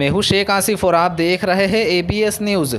मैं हूं शेख आसिफ और आप देख रहे हैं एबीएस न्यूज़।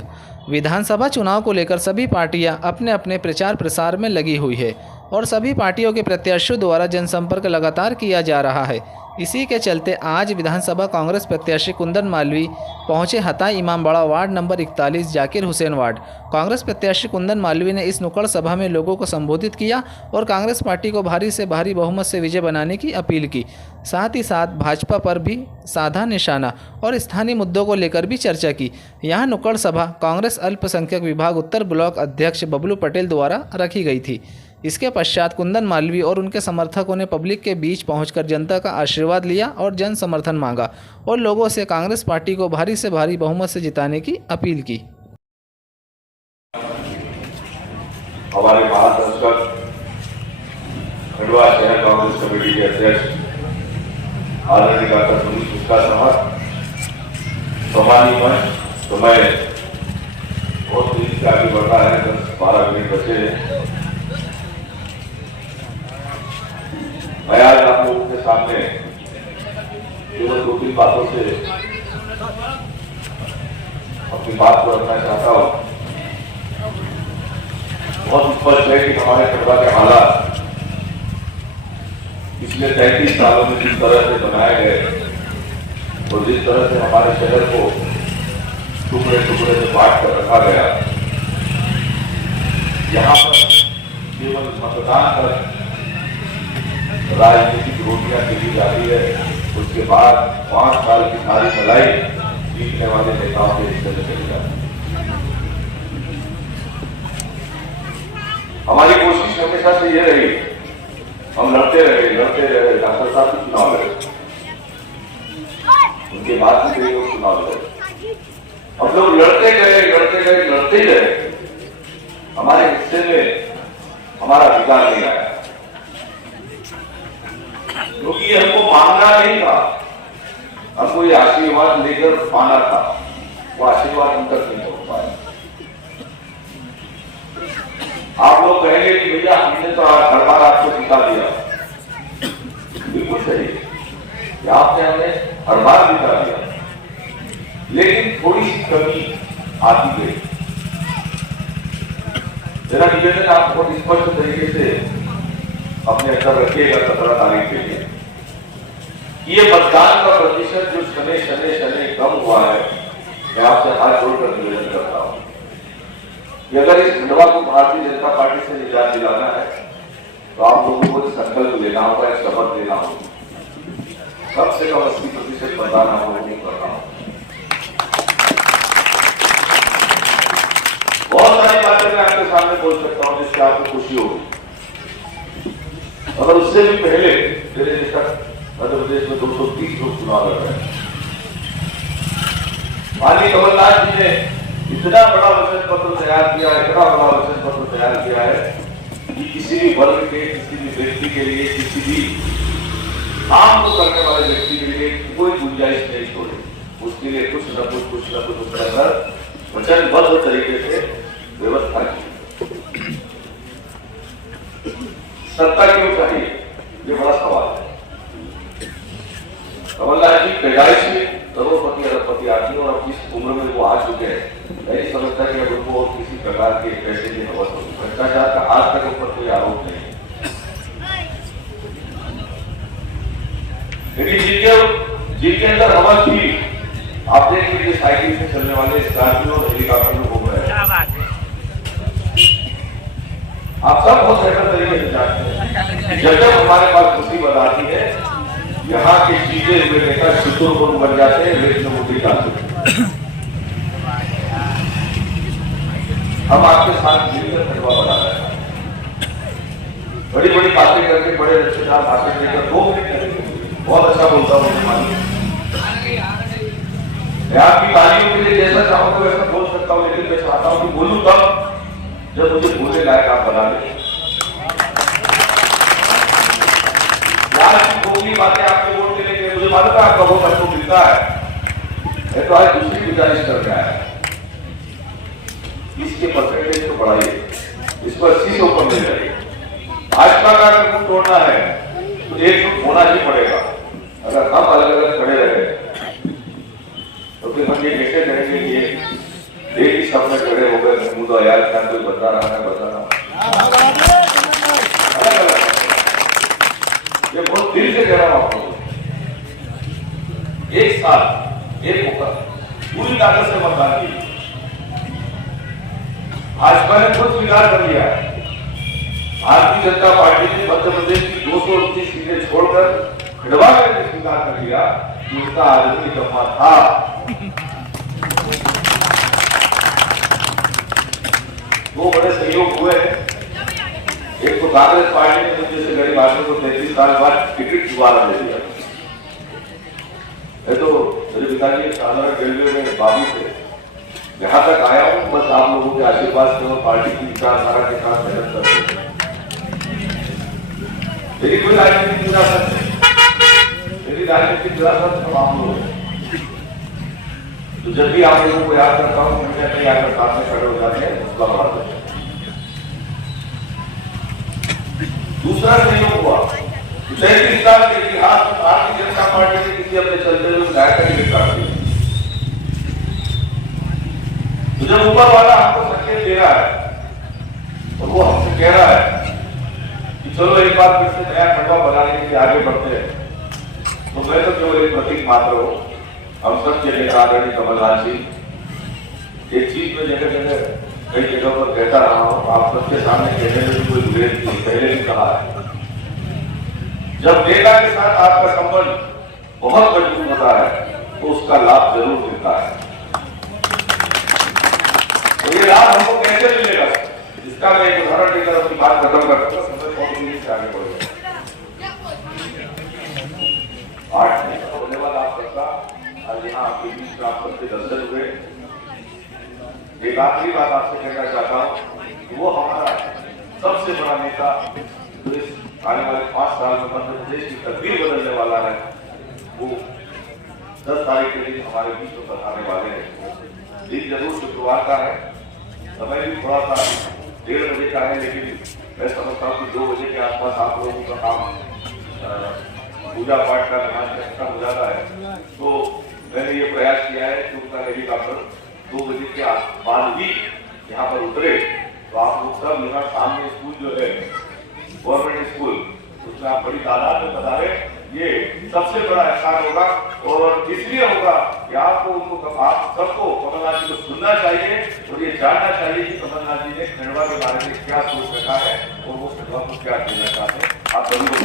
विधानसभा चुनाव को लेकर सभी पार्टियां अपने अपने प्रचार प्रसार में लगी हुई है और सभी पार्टियों के प्रत्याशियों द्वारा जनसंपर्क लगातार किया जा रहा है। इसी के चलते आज विधानसभा कांग्रेस प्रत्याशी कुंदन मालवीय पहुंचे हताई Imambara ward number 41 Zakir Hussain ward. Congress प्रत्याशी कुंदन मालवीय ने इस नुक्कड़ सभा में लोगों को संबोधित किया और कांग्रेस पार्टी को भारी से भारी बहुमत से विजय बनाने की अपील की। साथ ही साथ भाजपा पर भी साधा निशाना और स्थानीय मुद्दों को लेकर भी चर्चा की। यहां नुक्कड़ सभा कांग्रेस अल्पसंख्यक विभाग उत्तर ब्लॉक अध्यक्ष बबलू पटेल द्वारा रखी गई थी। इसके पश्चात कुंदन मालवीय और उनके समर्थकों ने पब्लिक के बीच पहुंचकर जनता का आशीर्वाद लिया और जन समर्थन मांगा और लोगों से कांग्रेस पार्टी को भारी से भारी बहुमत से जिताने की अपील की। हमारे महासंसद खंडवा शहर कांग्रेस कमेटी के अध्यक्ष आदरणीय डॉक्टर सुनील गुप्ता साहब, सम्मानित मंच, समय बहुत तेजी से आगे बढ़ रहा है, 10-12 मिनट बचे हैं। मैं आज आप लोगों के सामने केवल 2-3 बातों से अपनी बात को रखना चाहता हूं। बहुत स्पष्ट है कि हमारे खंडवा के हालात पिछले 33 सालों में जिस तरह से बनाए गए और जिस तरह से हमारे शहर को टुकड़े टुकड़े से बांट कर रखा गया, यहाँ पर केवल मतदान कर राजनीतिक रोटियां खेली जाती है, उसके बाद 5 साल की सारी मलाई जीतने वाले नेताओं के हिस्से में चली जाती है। हमारी कोशिश हमेशा से ये रही, हम लड़ते रहे, डॉक्टर साहब भी चुनाव लड़े, उनके बाद भी कई लोग चुनाव लड़े, हम लोग लड़ते ही रहे। हमारे हिस्से में हमारा अधिकार नहीं आया, क्योंकि ये हमको मांगना नहीं था, हमको ये आशीर्वाद लेकर पाना था। वो आशीर्वाद हम तक नहीं हो पाया। आप लोग कहेंगे कि भैया हमने तो हर बार आपको जिता दिया, बिल्कुल सही, आपने हमें हर बार जिता दिया, लेकिन थोड़ी सी कमी आती गई। मेरा निवेदन आप बहुत स्पष्ट तरीके से अपने अंदर रखिएगा 17 तारीख के लिए। ये मतदान का प्रतिशत जो शनि कम हुआ है, मैं आपसे हाथ जोड़कर निवेदन करता हूं कि अगर इस खंडवा को भारतीय जनता पार्टी से निजात दिलाना है तो आप लोगों को संकल्प लेना होगा, एक शपथ लेना होगा, कम से कम 80% मतदान हम लोगों को करना होगा। बहुत सारी बातें मैं आपके सामने बोल सकता हूं जिससे आपको खुशी होगी, अगर उससे भी पहले मेरे तक मध्य प्रदेश में 230 लोग चुनाव लड़ रहे हैं। माननीय कमलनाथ जी ने इतना बड़ा वचन पत्र तैयार किया है कि किसी भी वर्ग के, किसी भी व्यक्ति के लिए, किसी भी काम को करने वाले व्यक्ति के लिए कोई गुंजाइश नहीं छोड़े। उसके लिए कुछ न कुछ उसके अंदर वचनबद्ध तरीके से व्यवस्था की। सत्ता क्यों चाहिए, ये बड़ा सवाल है। कमलनाथ जी पैदाइश में करोड़पति अरबपति आदमी और अब जिस उम्र में वो आ चुके हैं, मैं नहीं समझता कि अब उनको और किसी प्रकार के पैसे की हवस होगी। भ्रष्टाचार का आज तक ऊपर कोई आरोप नहीं, लेकिन जिनके अंदर हवस थी, आप देख लीजिए साइकिल से चलने वाले स्कॉर्पियो और हेलीकॉप्टर में घूम रहे हैं। आप सब बहुत बेहतर तरीके से जानते हैं, जब हमारे पास मुसीबत आती है, यहाँ के जीते हुए नेता शुतुरमुर्ग बन जाते हैं, रेत में मुट्ठी डालते हैं। हम आपके साथ मिलकर खंडवा बना रहे हैं, बड़ी बड़ी बातें करके, बड़े रिश्तेदार बातें देकर 2 मिनट बहुत अच्छा बोलता हूँ। मैं आपकी तालियों के लिए जैसा चाहूँ तो वैसा बोल सकता हूँ, लेकिन मैं चाहता हूँ कि बोलूँ तब जब मुझे बोलने लायक आप बना लें। खोखली बातें आपके वोट के लिए, मुझे मालूम है आपका वोट आपको मिलता है, मैं तो आज दूसरी गुजारिश कर रहा है, इसके परसेंटेज को बढ़ाइए, इसको 80 से ऊपर ले जाइए। भाजपा का अगर वोट तोड़ना है तो एक वोट होना ही पड़ेगा। अगर हम अलग अलग खड़े रहे तो फिर हम ये कैसे करेंगे कि एक ही सामने खड़े हो गए महमूद यार क्या कोई बता रहा है बता रहा ये बहुत दिल से कह रहा हूं आपको। एक साल एक मौका पूरी ताकत से मतदान की भाजपा ने खुद स्वीकार कर लिया। भारतीय जनता पार्टी ने मध्य प्रदेश की 229 सीटें छोड़कर खंडवा में स्वीकार कर लिया कि उसका आदमी कमा था। दो बड़े सहयोग हुए हैं। एक तो कांग्रेस पार्टी ने मुझे से गरीब आदमी को 33 साल बाद टिकट दोबारा दे दिया। मैं तो मेरे पिताजी एक साधारण रेलवे में बाबू थे। यहाँ तक आया हूँ बस आप लोगों के आशीर्वाद से और पार्टी की विचारधारा के साथ मेहनत करते हैं। मेरी कोई राजनीतिक विरासत नहीं, मेरी राजनीतिक विरासत हम आप लोग हैं। तो जब भी आप लोगों को याद करता हूँ मुझे नहीं आकर सामने खड़े हो जाते हैं उसका बढ़ा देते हैं। दूसरा सहयोग हुआ 33 साल के इतिहास में भारतीय जनता पार्टी ने किसी अपने चलते हुए विधायक का टिकट काट दिया। तो जब ऊपर वाला हमको संकेत दे रहा है और वो हमसे कह रहा है कि चलो एक बार फिर से नया खंडवा बनाने के लिए आगे बढ़ते हैं, तो मैं तो केवल एक प्रतीक मात्र हूं। हम सब के नेता आदरणीय कमलनाथ जी एक चीज में जगह जगह कई जगहों पर कहता रहा हूं, आप सबके सामने कहने में भी कोई विरोध नहीं, पहले भी कहा है। जब नेता के साथ आपका संबंध बहुत मजबूत होता है तो उसका लाभ जरूर मिलता है। तो ये लाभ हमको कैसे मिलेगा इसका मैं एक उदाहरण देकर अपनी बात खत्म करता हूं। आगे बढ़ेगा 8 मई का धन्यवाद आप सबका। आज यहाँ आपके बीच में आप सबसे दर्शन हुए। एक आखिरी बात आपसे कहना चाहता हूँ, वो हमारा सबसे बड़ा नेता जो इस आने वाले 5 साल में मध्य प्रदेश की तकदीर बदलने वाला है, वो 10 तारीख के दिन हमारे बीच में बताने वाले हैं। दिन जरूर शुक्रवार का है, समय भी थोड़ा सा 1:30 बजे का है, लेकिन मैं समझता हूँ कि 2 बजे के आसपास आप लोगों का काम पूजा पाठ का नमाज का खत्म हो जाता है। तो मैंने ये प्रयास किया है कि उनका हेलीकॉप्टर 2 बजे के बाद भी यहाँ पर उतरे, तो आप लोग सब यहाँ सामने स्कूल जो है गवर्नमेंट स्कूल उसमें आप बड़ी तादाद में पधारे। ये सबसे बड़ा एहसान होगा और इसलिए होगा कि आपको उनको आप सबको कमलनाथ जी को सुनना चाहिए और ये जानना चाहिए कि कमलनाथ जी ने खंडवा के बारे में क्या सोच रखा है और वो खंडवा को क्या देना चाहते हैं। आप सभी को